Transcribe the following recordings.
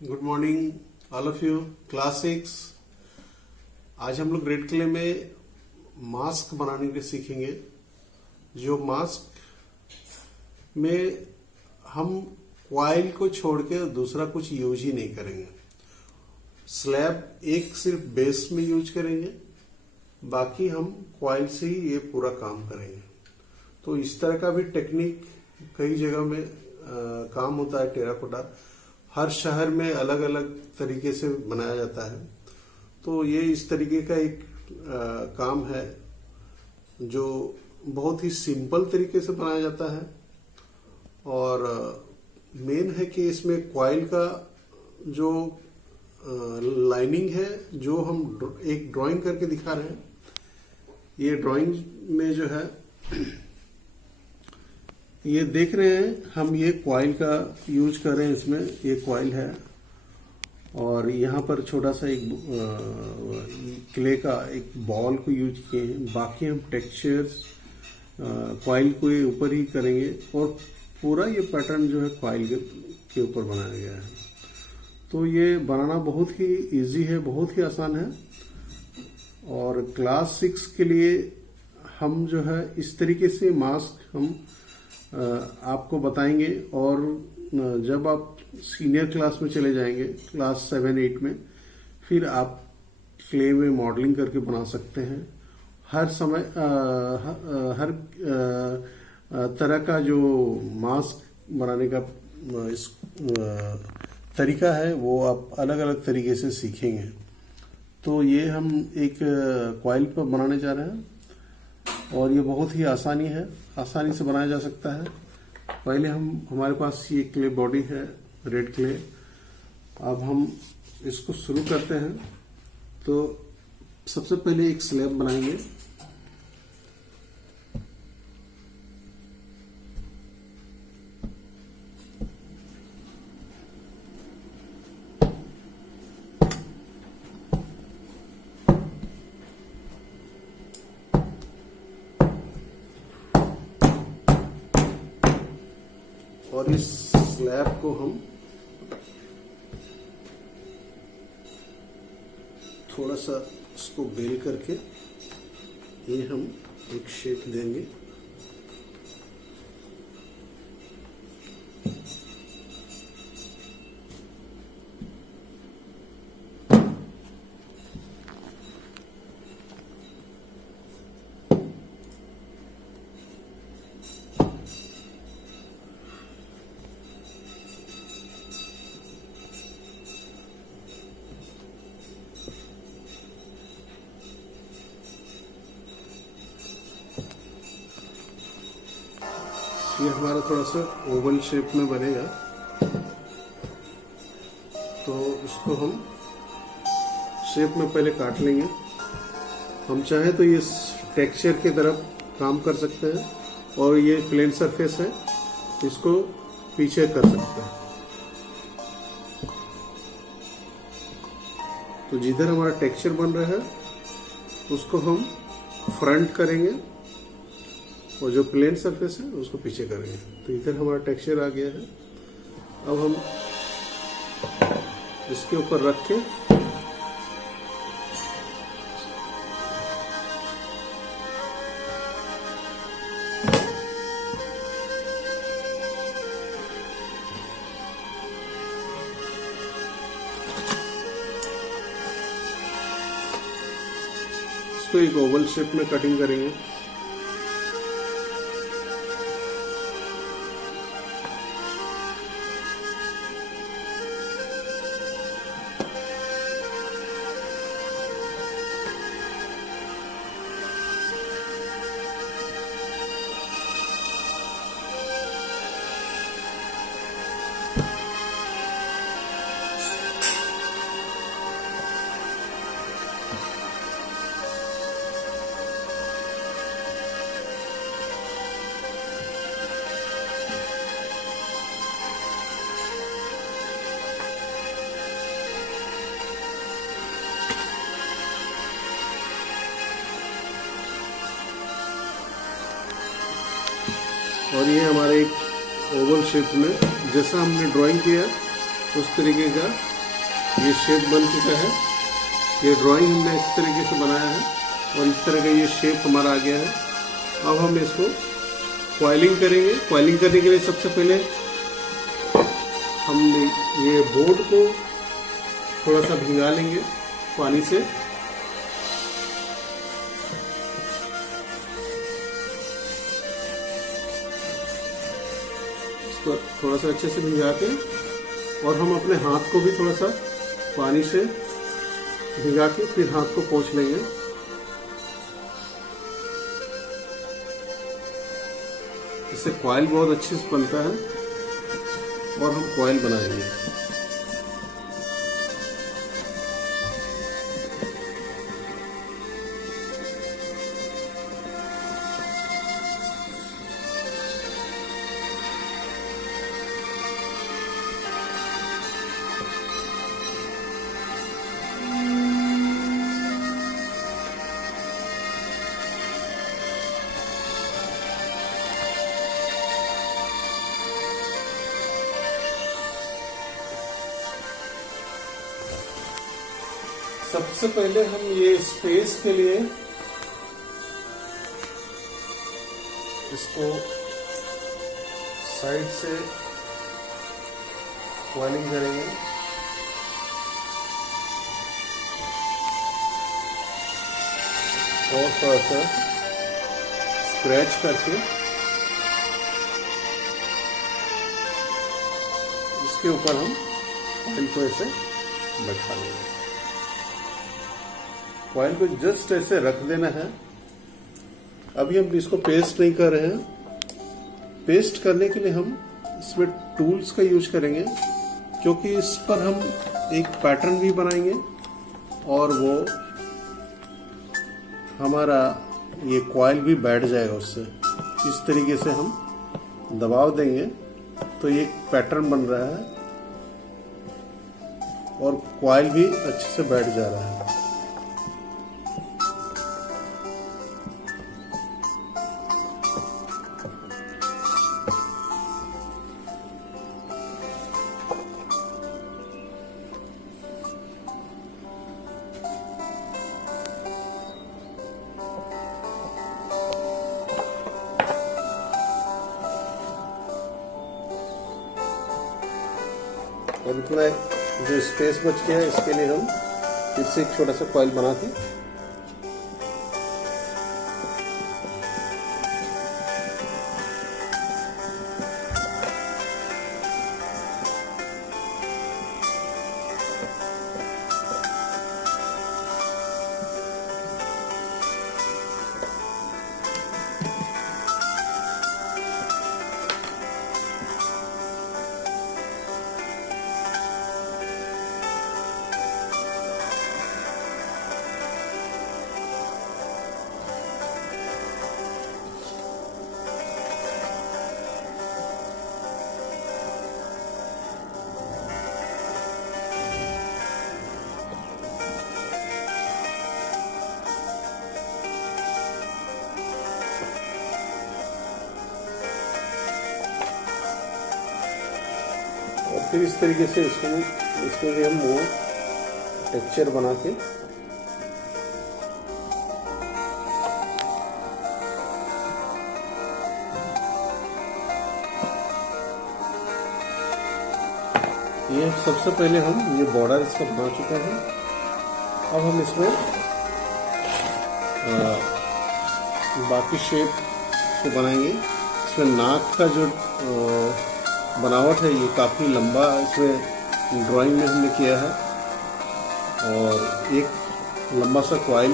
Good morning all of you. Class 6। आज हम लोग ग्रेड क्ले में मास्क बनाने के सीखेंगे। जो मास्क में हम कॉइल को छोड़ के दूसरा कुछ यूज ही नहीं करेंगे। स्लैब एक सिर्फ बेस में यूज करेंगे, बाकी हम कॉइल से ही ये पूरा काम करेंगे। तो इस तरह का भी टेक्निक कई जगह में काम होता है। टेराकोटा हर शहर में अलग अलग तरीके से बनाया जाता है। तो ये इस तरीके का एक काम है जो बहुत ही सिंपल तरीके से बनाया जाता है। और मेन है कि इसमें कॉइल का जो लाइनिंग है, जो हम एक ड्राइंग करके दिखा रहे हैं। ये ड्राइंग में जो है ये देख रहे हैं हम, ये कॉइल का यूज कर रहे हैं। इसमें ये कॉइल है और यहाँ पर छोटा सा एक क्ले का एक बॉल को यूज किए हैं। बाकी हम टेक्सचर्स कॉइल को ऊपर ही करेंगे और पूरा ये पैटर्न जो है कॉइल के ऊपर बनाया गया है। तो ये बनाना बहुत ही इजी है, बहुत ही आसान है। और क्लास 6 के लिए हम जो है इस तरीके से मास्क हम आपको बताएंगे। और जब आप सीनियर क्लास में चले जाएंगे, क्लास 7-8 में, फिर आप क्ले में मॉडलिंग करके बना सकते हैं। हर समय हर तरह का जो मास्क बनाने का इस तरीका है वो आप अलग अलग तरीके से सीखेंगे। तो ये हम एक कॉइल पर बनाने जा रहे हैं और ये बहुत ही आसानी से बनाया जा सकता है। पहले हमारे पास ये क्ले बॉडी है, रेड क्ले। अब हम इसको शुरू करते हैं। तो सबसे पहले एक स्लैब बनाएंगे। और इस स्लैब को हम थोड़ा सा इसको बेल करके ये हम एक शेप देंगे। ये हमारा थोड़ा सा ओवल शेप में बनेगा। तो इसको हम शेप में पहले काट लेंगे। हम चाहे तो ये टेक्सचर की तरफ काम कर सकते हैं और ये प्लेन सरफेस है, इसको पीछे कर सकते हैं। तो जिधर हमारा टेक्सचर बन रहा है उसको हम फ्रंट करेंगे और जो प्लेन सरफेस है उसको पीछे करेंगे। तो इधर हमारा टेक्सचर आ गया है। अब हम इसके ऊपर रख के इसको एक ओवल शेप में कटिंग करेंगे। और ये हमारे एक ओवल शेप में जैसा हमने ड्राइंग किया उस तरीके का ये शेप बन चुका है। ये ड्राइंग हमने इस तरीके से बनाया है और इस तरह का ये शेप हमारा आ गया है। अब हम इसको कॉइलिंग करेंगे। कॉइलिंग करने के लिए सबसे पहले हम ये बोर्ड को थोड़ा सा भिंगा लेंगे पानी से। इसको थोड़ा सा अच्छे से भिंगा के और हम अपने हाथ को भी थोड़ा सा पानी से भिगा के फिर हाथ को पोंछ लेंगे। इससे कॉइल बहुत अच्छे से बनता है और हम कॉइल बनाएंगे। सबसे पहले हम ये स्पेस के लिए इसको साइड से कॉइलिंग करेंगे। और थोड़ा सा स्क्रैच करके इसके ऊपर हम कॉइल को ऐसे बैठा लेंगे। कॉइल को जस्ट ऐसे रख देना है। अभी हम इसको पेस्ट नहीं कर रहे हैं। पेस्ट करने के लिए हम इसमें टूल्स का यूज करेंगे, क्योंकि इस पर हम एक पैटर्न भी बनाएंगे और वो हमारा ये कॉइल भी बैठ जाएगा उससे। इस तरीके से हम दबाव देंगे तो ये पैटर्न बन रहा है और कॉइल भी अच्छे से बैठ जा रहा है। और इतना जो स्पेस बच गया है इसके लिए हम फिर से एक छोटा सा कॉइल बना के और फिर इस तरीके से इसमें भी हम वो टेक्सचर बना के ये सबसे पहले हम ये बॉर्डर इसका बना चुके हैं। अब हम इसमें बाकी शेप को बनाएंगे। इसमें नाक का जो बनावट है ये काफ़ी लंबा इसमें ड्राइंग में हमने किया है और एक लंबा सा कॉइल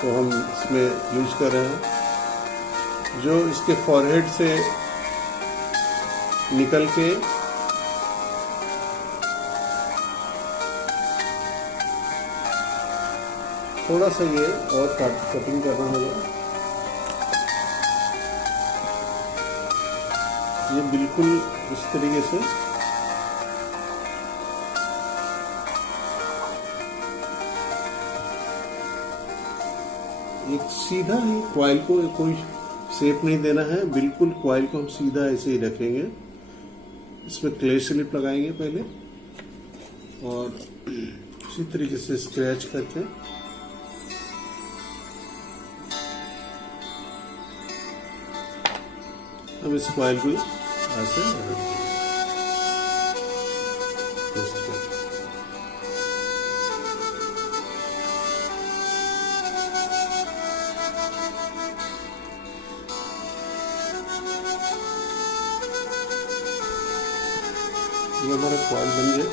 तो हम इसमें यूज कर रहे हैं, जो इसके फॉरहेड से निकल के थोड़ा सा ये और कटिंग करना होगा। ये बिल्कुल इस तरीके से एक सीधा ही कॉइल को कोई शेप नहीं देना है, बिल्कुल कॉइल को हम सीधा ऐसे ही रखेंगे इसमें क्ले स्लिप लगाएंगे पहले और इसी तरीके से स्क्रैच करके हम इस कॉइल को ऐसे पेस्ट करें। ये हमारा कॉइल बन गया।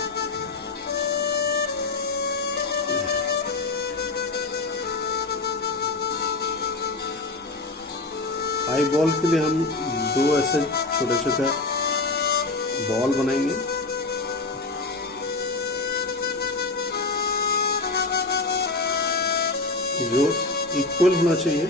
आई बॉल के लिए हम दो ऐसे छोटे छोटे बॉल बनाएंगे। जो इक्वल होना चाहिए।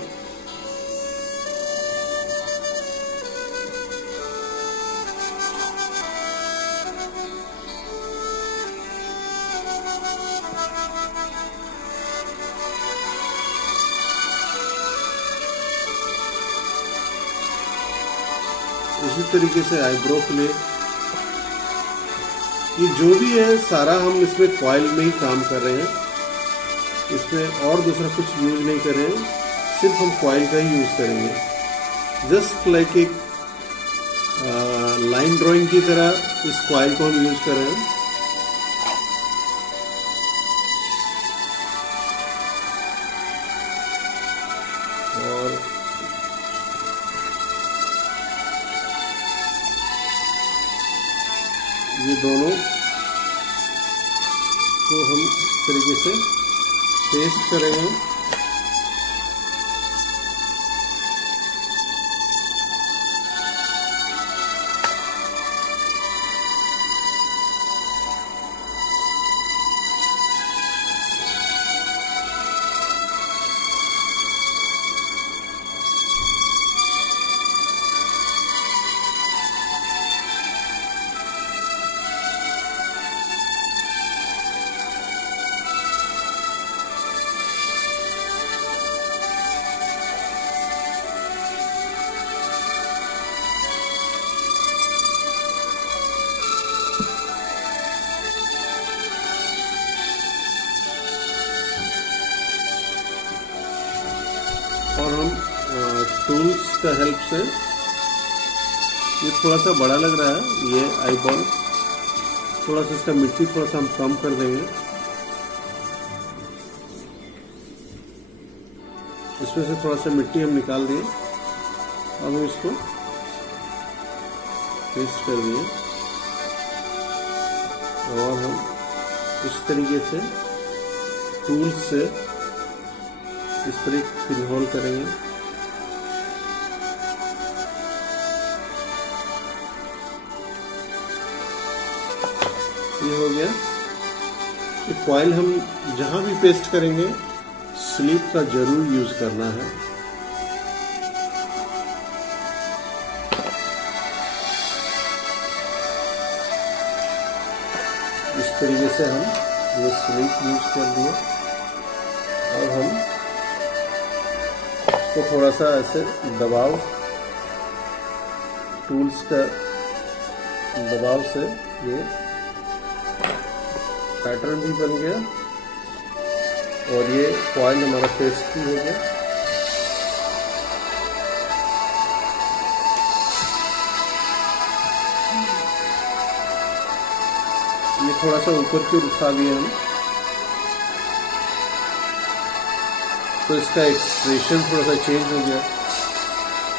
इसी तरीके से आईब्रो के लिए ये जो भी है सारा हम इसमें कॉइल में ही काम कर रहे हैं। इसमें और दूसरा कुछ यूज नहीं कर रहे हैं, सिर्फ हम कॉइल का ही यूज करेंगे। जस्ट लाइक एक लाइन ड्राइंग की तरह इस कॉइल को हम यूज कर रहे हैं। और ये दोनों को हम इस तरीके से पेस्ट करेंगे। और हम टूल्स का हेल्प से, ये थोड़ा सा बड़ा लग रहा है ये आई बॉल, थोड़ा सा इसका मिट्टी थोड़ा सा हम कम कर देंगे। इसमें से थोड़ा सा मिट्टी हम निकाल दिए। अब हम इसको पेस्ट कर दिए और हम इस तरीके से टूल से इस पर एक पिन होल करेंगे। ये हो गया। ये कॉइल हम जहां भी पेस्ट करेंगे स्लीप का जरूर यूज करना है। इस तरीके से हम ये स्लीप यूज कर दिए। अब हम तो थोड़ा सा ऐसे दबाव, टूल्स का दबाव से ये पैटर्न भी बन गया और ये कॉइल हमारा पेस्ट भी हो गया। ये थोड़ा सा ऊपर की ओर उठा दिए हम, तो इसका एक्सप्रेशन थोड़ा सा चेंज हो गया।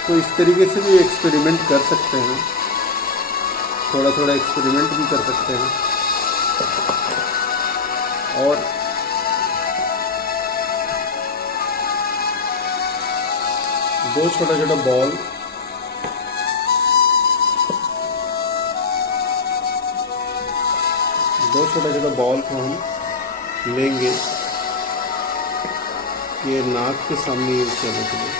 तो इस तरीके से भी एक्सपेरिमेंट कर सकते हैं, थोड़ा थोड़ा एक्सपेरिमेंट भी कर सकते हैं। और दो छोटा छोटा बॉल को हम लेंगे ये नाक के सामने यूज करने के लिए।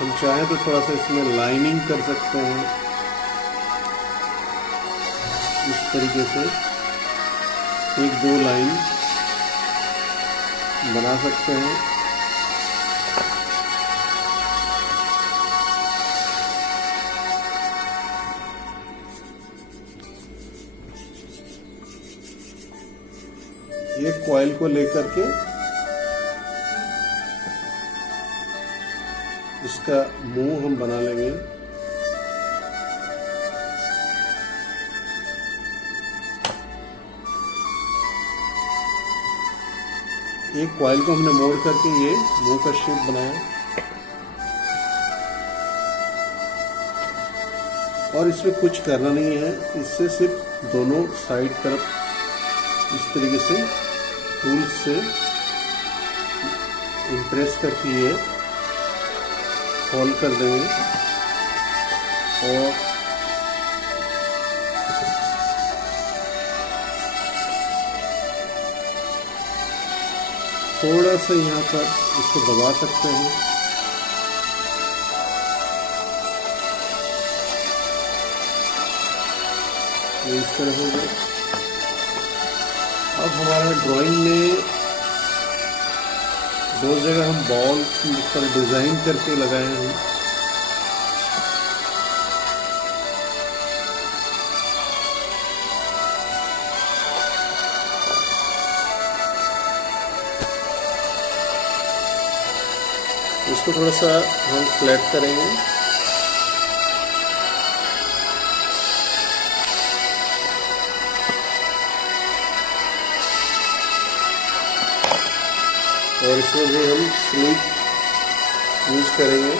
हम चाहें तो थोड़ा सा इसमें लाइनिंग कर सकते हैं, इस तरीके से एक दो लाइन बना सकते हैं। ये कॉइल को लेकर के इसका मुंह हम बना लेंगे। एक कॉइल को हमने मोड़ करके ये मुंह का शेप बनाया, और इसमें कुछ करना नहीं है, इससे सिर्फ दोनों साइड तरफ इस तरीके से टूल से इम्प्रेस करके ये होल कर देंगे, और थोड़ा सा यहाँ पर इसको दबा सकते हैं। ये इस तरह हो गया। अब हमारा ड्राइंग में दो जगह हम बॉल पर डिजाइन करके लगाए हैं। इसको थोड़ा सा हम फ्लैट करेंगे। और इसमें भी हम स्लीप यूज करेंगे,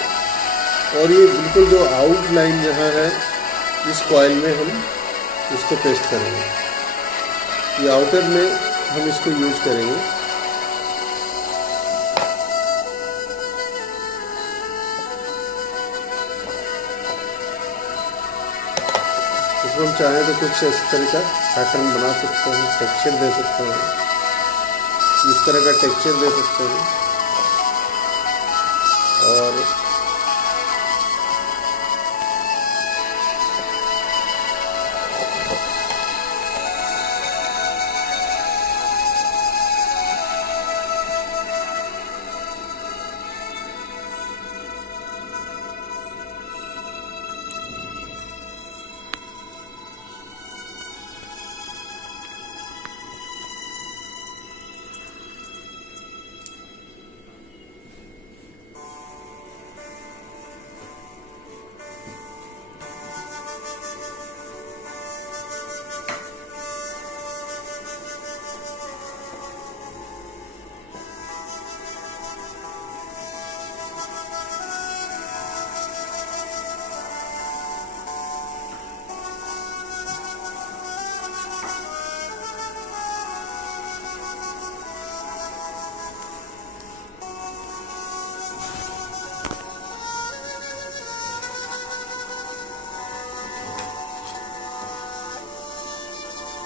और ये बिल्कुल जो आउटलाइन जहाँ है इस कॉइल में हम इसको पेस्ट करेंगे। ये आउटर में हम इसको यूज करेंगे। इसमें हम चाहें तो कुछ इस तरह का पैटर्न बना सकते हैं, टेक्सचर दे सकते हैं, इस तरह का टेक्सचर दे सकते हैं। और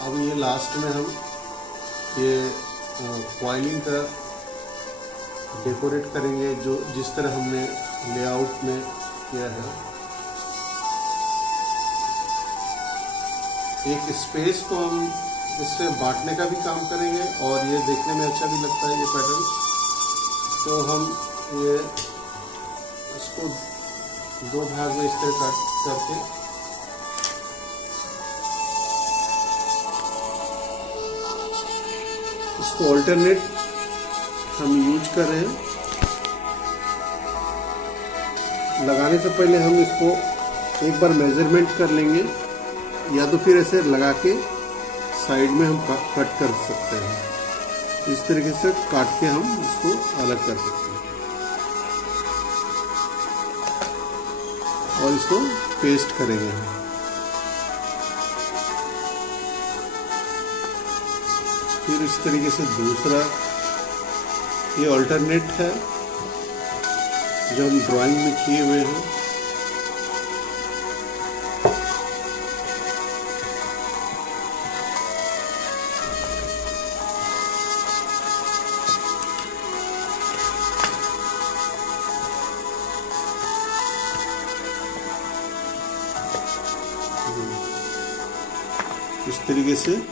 अब ये लास्ट में हम ये कॉइलिंग का डेकोरेट करेंगे, जो जिस तरह हमने लेआउट में किया है। एक स्पेस को हम इससे बांटने का भी काम करेंगे, और ये देखने में अच्छा भी लगता है ये पैटर्न। तो हम ये इसको दो भाग में इस तरह काट करके इसको ऑल्टरनेट हम यूज कर रहे हैं। लगाने से पहले हम इसको एक बार मेजरमेंट कर लेंगे, या तो फिर ऐसे लगा के साइड में हम कट कर सकते हैं। इस तरीके से काट के हम इसको अलग कर सकते हैं, और इसको पेस्ट करेंगे हम। फिर इस तरीके से दूसरा ये अल्टरनेट है जो हम ड्राइंग में किए हुए हैं। इस तरीके से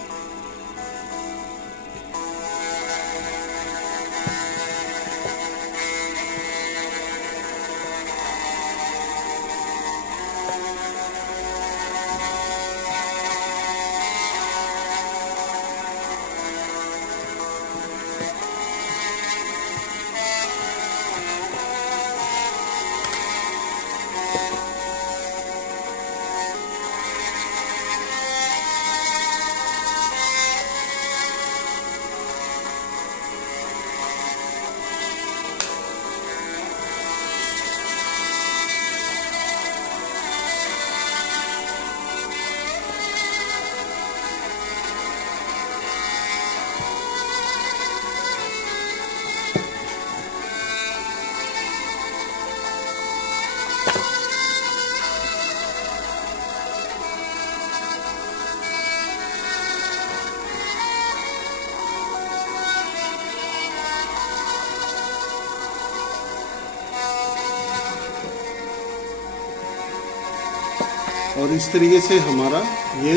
और इस तरीके से हमारा ये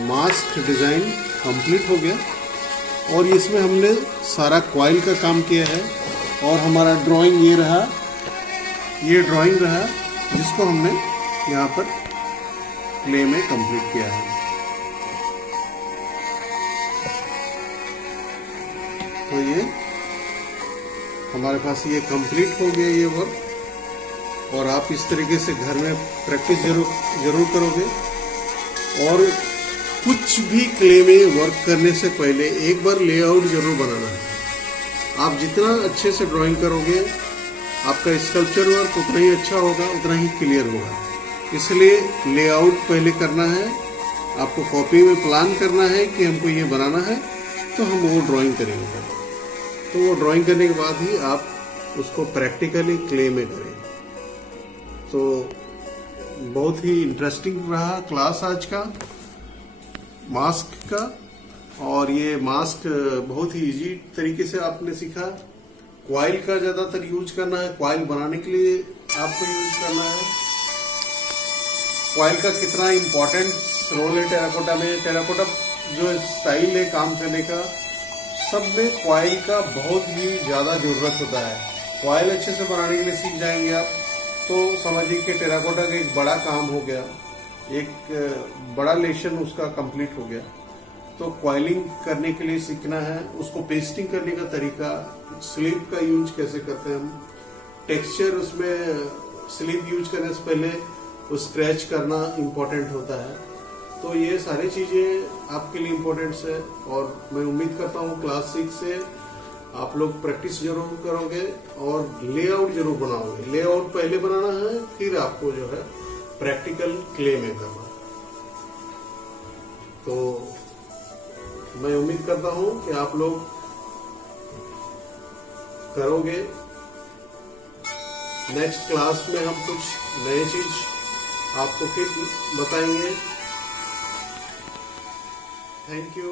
मास्क डिज़ाइन कंप्लीट हो गया। और इसमें हमने सारा कॉइल का काम किया है। और हमारा ड्राइंग ये रहा, ये ड्राइंग रहा जिसको हमने यहाँ पर क्ले में कंप्लीट किया है। तो ये हमारे पास ये कंप्लीट हो गया ये वर्क। और आप इस तरीके से घर में प्रैक्टिस जरूर करोगे। और कुछ भी क्ले में वर्क करने से पहले एक बार लेआउट जरूर बनाना है। आप जितना अच्छे से ड्राइंग करोगे आपका स्कल्पचर वर्क उतना ही अच्छा होगा, उतना ही क्लियर होगा। इसलिए लेआउट पहले करना है, आपको कॉपी में प्लान करना है कि हमको ये बनाना है, तो हम वो ड्राइंग करेंगे। तो वो ड्राइंग करने के बाद ही आप उसको प्रैक्टिकली क्ले में करें। तो बहुत ही इंटरेस्टिंग रहा क्लास आज का मास्क का। और ये मास्क बहुत ही इजी तरीके से आपने सीखा। कॉइल का ज्यादातर यूज करना है, कॉइल बनाने के लिए आपको यूज करना है। कॉइल का कितना इम्पोर्टेंट रोल है टेराकोटा में। टेराकोटा जो स्टाइल है काम करने का, सब में कॉइल का बहुत ही ज्यादा जरूरत होता है। कॉइल अच्छे से बनाने के लिए सीख जाएंगे आप तो समझिए कि टेराकोटा का एक बड़ा काम हो गया, एक बड़ा लेशन उसका कंप्लीट हो गया। तो कॉइलिंग करने के लिए सीखना है, उसको पेस्टिंग करने का तरीका, स्लीप का यूज कैसे करते हैं हम, टेक्सचर उसमें स्लीप यूज करने से पहले वो स्क्रैच करना इम्पोर्टेंट होता है। तो ये सारी चीजें आपके लिए इम्पोर्टेंट है। और मैं उम्मीद करता हूँ क्लास 6 से आप लोग प्रैक्टिस जरूर करोगे और लेआउट जरूर बनाओगे। लेआउट पहले बनाना है, फिर आपको जो है प्रैक्टिकल क्ले में करना है। तो मैं उम्मीद करता हूं कि आप लोग करोगे। नेक्स्ट क्लास में हम कुछ नए चीज आपको फिर बताएंगे। Thank you.